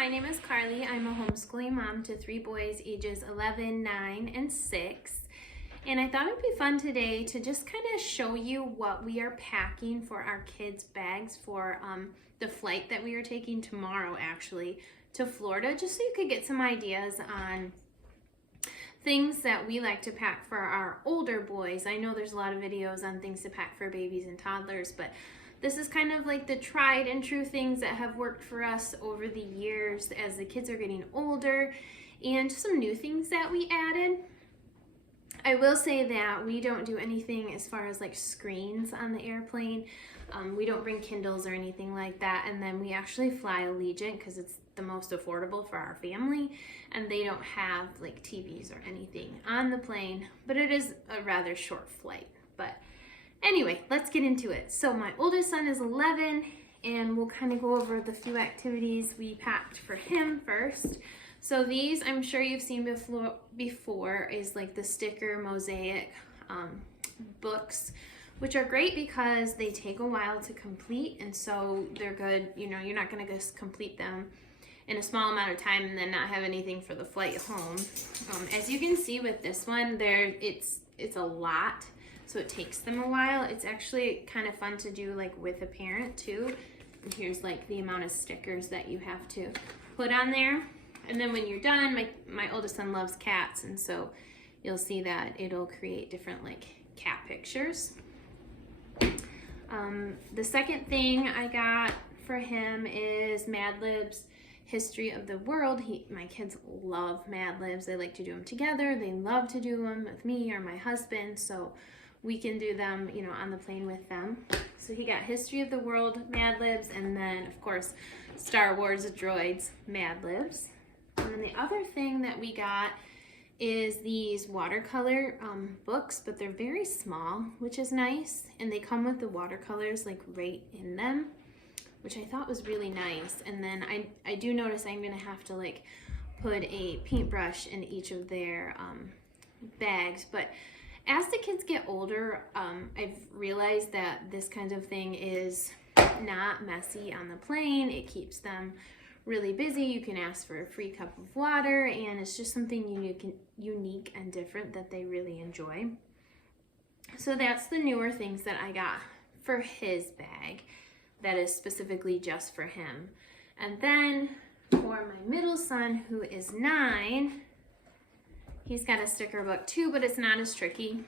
my name is Carly. I'm a homeschooling mom to 3 boys ages 11, 9, and 6. And I thought it'd be fun today to just kind of show you what we are packing for our kids' bags for the flight that we are taking tomorrow, actually, to Florida, just so you could get some ideas on things that we like to pack for our older boys. I know there's a lot of videos on things to pack for babies and toddlers, but this is kind of like the tried and true things that have worked for us over the years as the kids are getting older, and some new things that we added. I will say that we don't do anything as far as like screens on the airplane. We don't bring Kindles or anything like that, and then we actually fly Allegiant because it's the most affordable for our family, and they don't have like TVs or anything on the plane, but it is a rather short flight. But anyway, let's get into it. So my oldest son is 11, and we'll kind of go over the few activities we packed for him first. So these, I'm sure you've seen before, is like the sticker mosaic books, which are great because they take a while to complete, and so they're good. You know, you're not gonna just complete them in a small amount of time and then not have anything for the flight home. As you can see with this one, it's a lot, so it takes them a while. It's actually kind of fun to do like with a parent too. And here's like the amount of stickers that you have to put on there. And then when you're done, my oldest son loves cats, and so you'll see that it'll create different like cat pictures. The second thing I got for him is Mad Libs History of the World. My kids love Mad Libs. They like to do them together. They love to do them with me or my husband, so we can do them, you know, on the plane with them. So he got History of the World Mad Libs, and then of course Star Wars Droids Mad Libs. And then the other thing that we got is these watercolor books, but they're very small, which is nice, and they come with the watercolors like right in them, which I thought was really nice. And then I do notice I'm gonna have to like put a paintbrush in each of their bags. But as the kids get older, I've realized that this kind of thing is not messy on the plane. It keeps them really busy. You can ask for a free cup of water, and it's just something unique and different that they really enjoy. So that's the newer things that I got for his bag that is specifically just for him. And then for my middle son, who is 9, he's got a sticker book too, but it's not as tricky.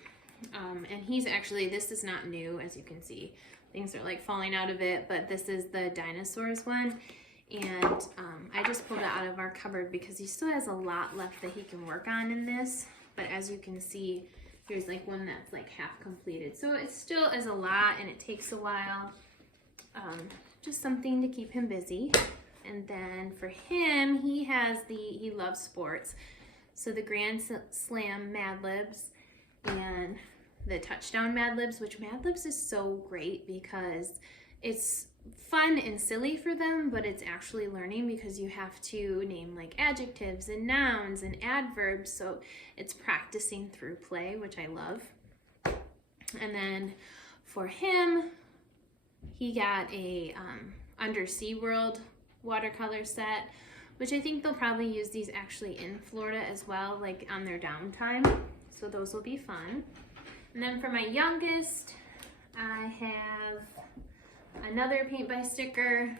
And he's actually, this is not new, as you can see. Things are like falling out of it, but this is the dinosaurs one. And I just pulled it out of our cupboard because he still has a lot left that he can work on in this. But as you can see, here's like one that's like half completed. So it still is a lot, and it takes a while. Just something to keep him busy. And then for him, he loves sports. So the Grand Slam Mad Libs and the Touchdown Mad Libs, which Mad Libs is so great because it's fun and silly for them, but it's actually learning because you have to name like adjectives and nouns and adverbs, so it's practicing through play, which I love. And then for him, he got a Undersea World watercolor set, which I think they'll probably use these actually in Florida as well, like on their downtime, so those will be fun. And then for my youngest, I have another paint by sticker,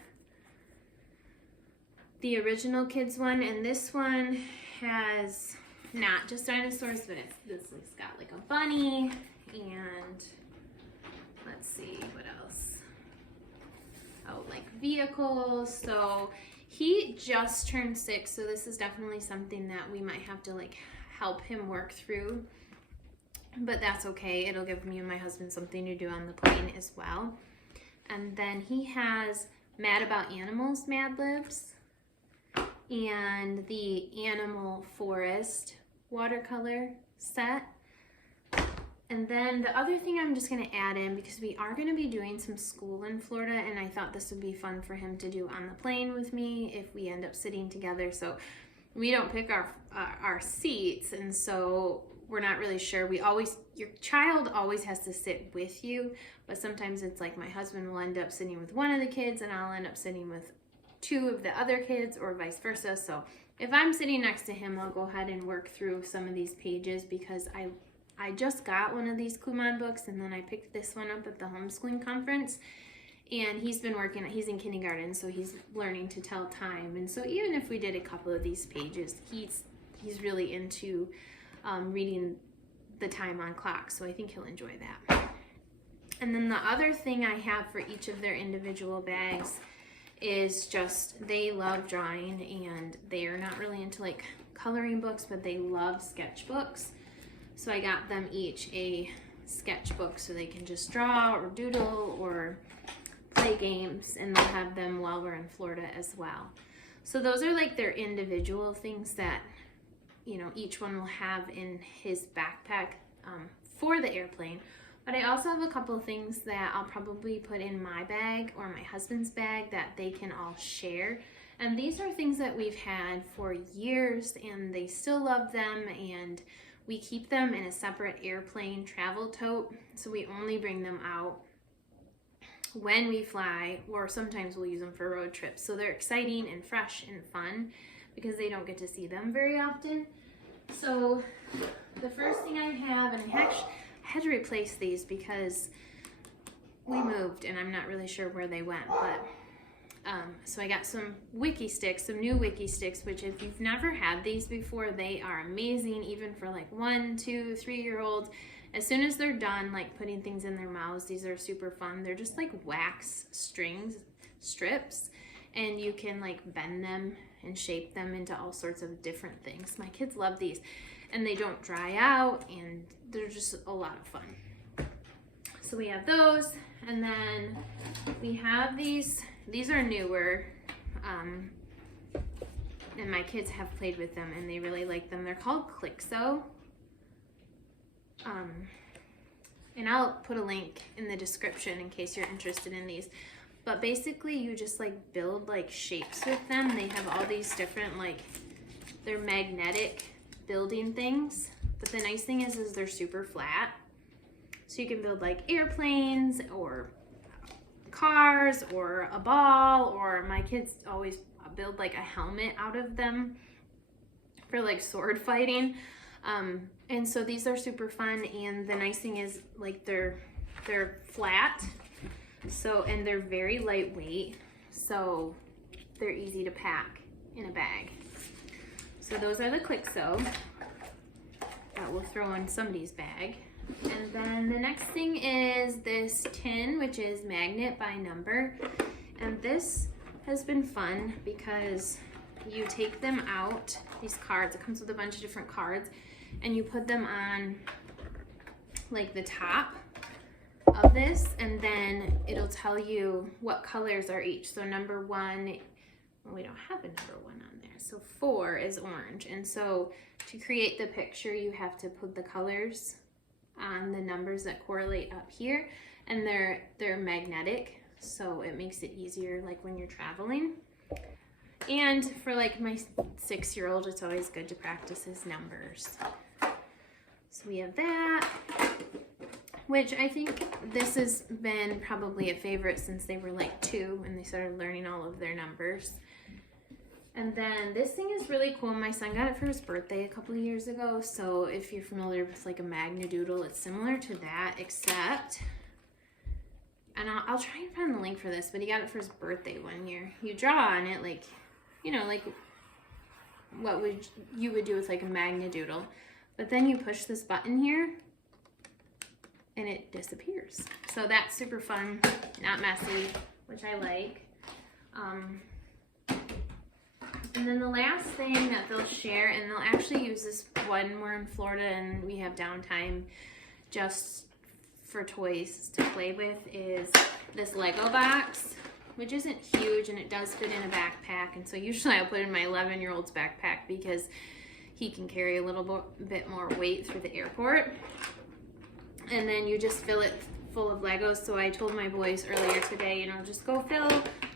the original kids one, and this one has not just dinosaurs, but it's got like a bunny, and let's see what else. Oh, like vehicles. So he just turned 6, so this is definitely something that we might have to like help him work through, but that's okay. It'll give me and my husband something to do on the plane as well. And then he has Mad About Animals Mad Libs and the Animal Forest watercolor set. And then the other thing I'm just going to add in, because we are going to be doing some school in Florida, and I thought this would be fun for him to do on the plane with me if we end up sitting together. So we don't pick our seats, and so we're not really sure. Your child always has to sit with you, but sometimes it's like my husband will end up sitting with one of the kids and I'll end up sitting with two of the other kids or vice versa. So if I'm sitting next to him, I'll go ahead and work through some of these pages because I just got one of these Kumon books, and then I picked this one up at the homeschooling conference, and he's in kindergarten, so he's learning to tell time. And so even if we did a couple of these pages, he's really into reading the time on clock, so I think he'll enjoy that. And then the other thing I have for each of their individual bags is just, they love drawing, and they are not really into like coloring books, but they love sketchbooks. So I got them each a sketchbook so they can just draw or doodle or play games, and they'll have them while we're in Florida as well. So those are like their individual things that, you know, each one will have in his backpack for the airplane. But I also have a couple of things that I'll probably put in my bag or my husband's bag that they can all share. And these are things that we've had for years, and they still love them, and we keep them in a separate airplane travel tote. So we only bring them out when we fly, or sometimes we'll use them for road trips. So they're exciting and fresh and fun because they don't get to see them very often. So the first thing I have, and I had to replace these because we moved and I'm not really sure where they went, but so I got some wiki sticks, some new wiki sticks, which if you've never had these before, they are amazing, even for like 1, 2, 3-year-olds. As soon as they're done like putting things in their mouths, these are super fun. They're just like wax strips, and you can like bend them and shape them into all sorts of different things. My kids love these, and they don't dry out, and they're just a lot of fun. So we have those, and then we have these are newer, and my kids have played with them and they really like them. They're called Clixo, and I'll put a link in the description in case you're interested in these. But basically you just like build like shapes with them. They have all these different, like, they're magnetic building things, but the nice thing is they're super flat, so you can build like airplanes or cars or a ball, or my kids always build like a helmet out of them for like sword fighting. And so these are super fun, and the nice thing is like they're flat, so, and they're very lightweight, so they're easy to pack in a bag. So those are the Clixo that we'll throw in somebody's bag. And then the next thing is this tin, which is magnet by number. And this has been fun because you take them out, these cards, it comes with a bunch of different cards, and you put them on like the top of this, and then it'll tell you what colors are each. So number 1, well, we don't have a number 1 on there. So 4 is orange. And so to create the picture, you have to put the colors on the numbers that correlate up here, and they're magnetic, so it makes it easier like when you're traveling. And for like my 6-year-old, it's always good to practice his numbers. So we have that, which I think this has been probably a favorite since they were like 2 and they started learning all of their numbers. And then this thing is really cool. My son got it for his birthday a couple of years ago. So if you're familiar with like a Magnadoodle, it's similar to that, except, and I'll try and find the link for this, but he got it for his birthday one year. You draw on it like, you know, like what you would do with like a Magnadoodle. But then you push this button here and it disappears. So that's super fun, not messy, which I like. And then the last thing that they'll share, and they'll actually use this when we're in Florida and we have downtime just for toys to play with, is this Lego box, which isn't huge and it does fit in a backpack. And so usually I'll put it in my 11-year-old's backpack because he can carry a little bit more weight through the airport. And then you just fill it full of Legos. So I told my boys earlier today, you know, just go fill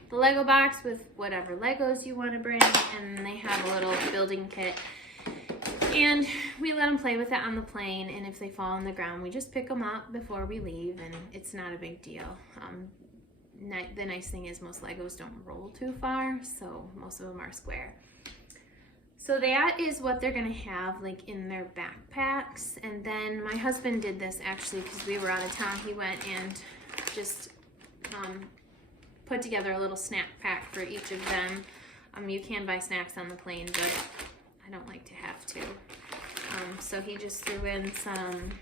the Lego box with whatever Legos you want to bring, and they have a little building kit, and we let them play with it on the plane, and if they fall on the ground we just pick them up before we leave, and it's not a big deal. the nice thing is most Legos don't roll too far, so most of them are square. So that is what they're gonna have like in their backpacks. And then my husband did this actually because we were out of town. He went and just put together a little snack pack for each of them. You can buy snacks on the plane, but I don't like to have to. So he just threw in some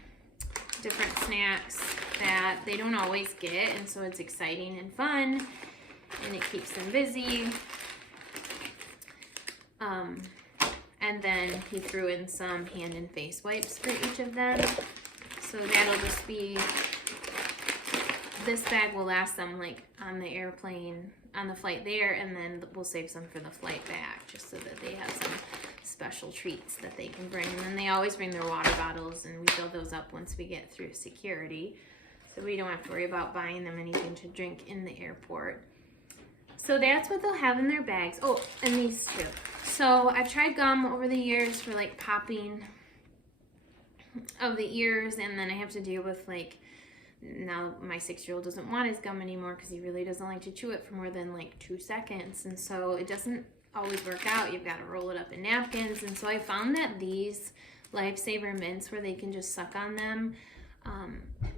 different snacks that they don't always get, and so it's exciting and fun, and it keeps them busy. And then he threw in some hand and face wipes for each of them. So that'll just be, this bag will last them like on the airplane, on the flight there, and then we'll save some for the flight back, just so that they have some special treats that they can bring. And then they always bring their water bottles, and we fill those up once we get through security. So we don't have to worry about buying them anything to drink in the airport. So that's what they'll have in their bags. Oh, and these two. So I've tried gum over the years for like popping of the ears, and then I have to deal with like, now my 6-year-old doesn't want his gum anymore because he really doesn't like to chew it for more than like 2 seconds. And so it doesn't always work out. You've got to roll it up in napkins. And so I found that these Lifesaver mints, where they can just suck on them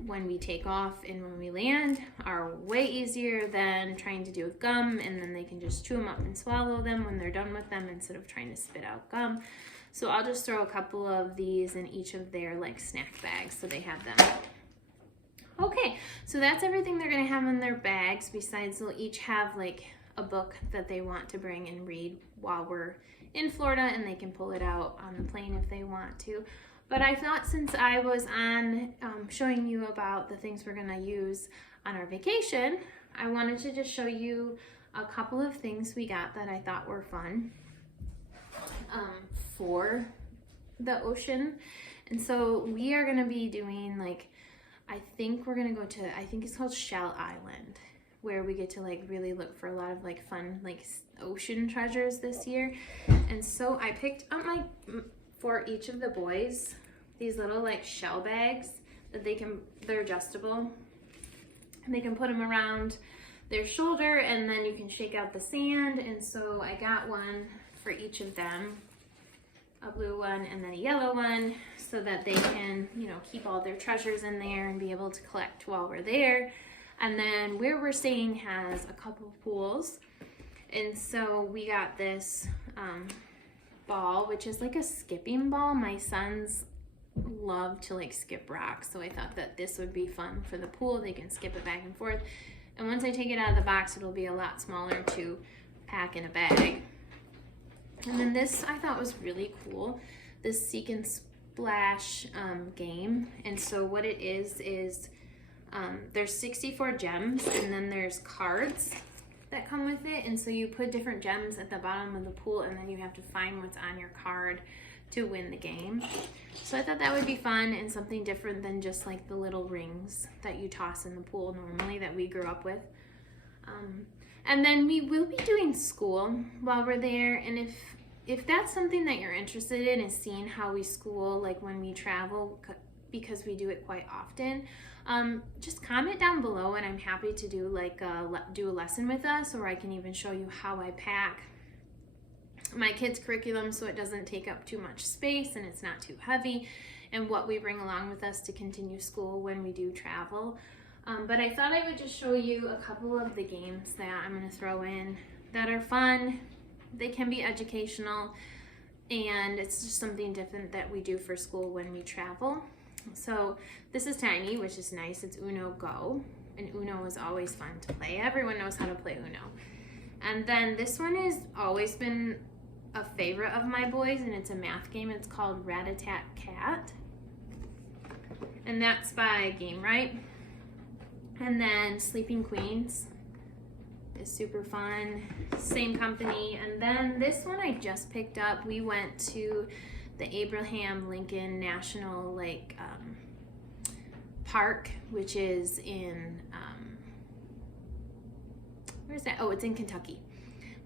when we take off and when we land, are way easier than trying to do with gum, and then they can just chew them up and swallow them when they're done with them instead of trying to spit out gum. So I'll just throw a couple of these in each of their like snack bags so they have them. Okay, so that's everything they're gonna have in their bags. Besides, they'll each have like a book that they want to bring and read while we're in Florida, and they can pull it out on the plane if they want to. But I thought, since I was on showing you about the things we're gonna use on our vacation, I wanted to just show you a couple of things we got that I thought were fun for the ocean. And so we are gonna be doing like, I think we're gonna go to, I think it's called Shell Island, where we get to like really look for a lot of like fun like ocean treasures this year. And so I picked up for each of the boys these little like shell bags that they're adjustable, and they can put them around their shoulder, and then you can shake out the sand. And so I got one for each of them, a blue one and then a yellow one, so that they can, you know, keep all their treasures in there and be able to collect while we're there. And then where we're staying has a couple of pools, and so we got this ball, which is like a skipping ball. My sons love to like skip rocks, so I thought that this would be fun for the pool. They can skip it back and forth, and once I take it out of the box, it'll be a lot smaller to pack in a bag. And then this I thought was really cool, this Seek and Splash game. And so what it is there's 64 gems, and then there's cards that come with it. And so you put different gems at the bottom of the pool, and then you have to find what's on your card to win the game. So I thought that would be fun and something different than just like the little rings that you toss in the pool normally that we grew up with. And then we will be doing school while we're there, and if that's something that you're interested in, is seeing how we school like when we travel, because we do it quite often, just comment down below, and I'm happy to do like do a lesson with us, or I can even show you how I pack my kids' curriculum so it doesn't take up too much space and it's not too heavy, and what we bring along with us to continue school when we do travel. But I thought I would just show you a couple of the games that I'm going to throw in that are fun. They can be educational, and it's just something different that we do for school when we travel. So this is tiny, which is nice. It's Uno Go, and Uno is always fun to play. Everyone knows how to play Uno. And then this one has always been a favorite of my boys, and it's a math game. It's called Rat-a-Tat-Cat, and that's by Game Right. And then Sleeping Queens is super fun, same company. And then this one I just picked up. We went to the Abraham Lincoln National Park, which is in where's that? Oh, it's in Kentucky.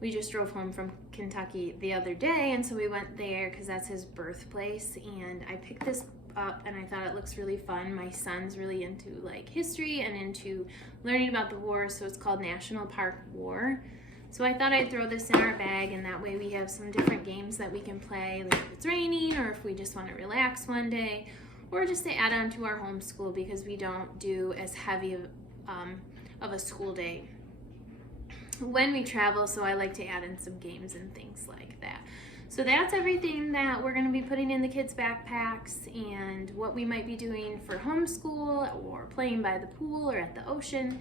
We just drove home from Kentucky the other day, and so we went there because that's his birthplace. And I picked this up, and I thought it looks really fun. My son's really into like history and into learning about the war, so it's called National Park War. So I thought I'd throw this in our bag, and that way we have some different games that we can play, like if it's raining or if we just want to relax one day, or just to add on to our homeschool because we don't do as heavy of a school day when we travel, so I like to add in some games and things like that. So that's everything that we're going to be putting in the kids' backpacks and what we might be doing for homeschool or playing by the pool or at the ocean.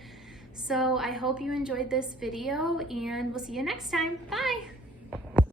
So I hope you enjoyed this video, and we'll see you next time. Bye!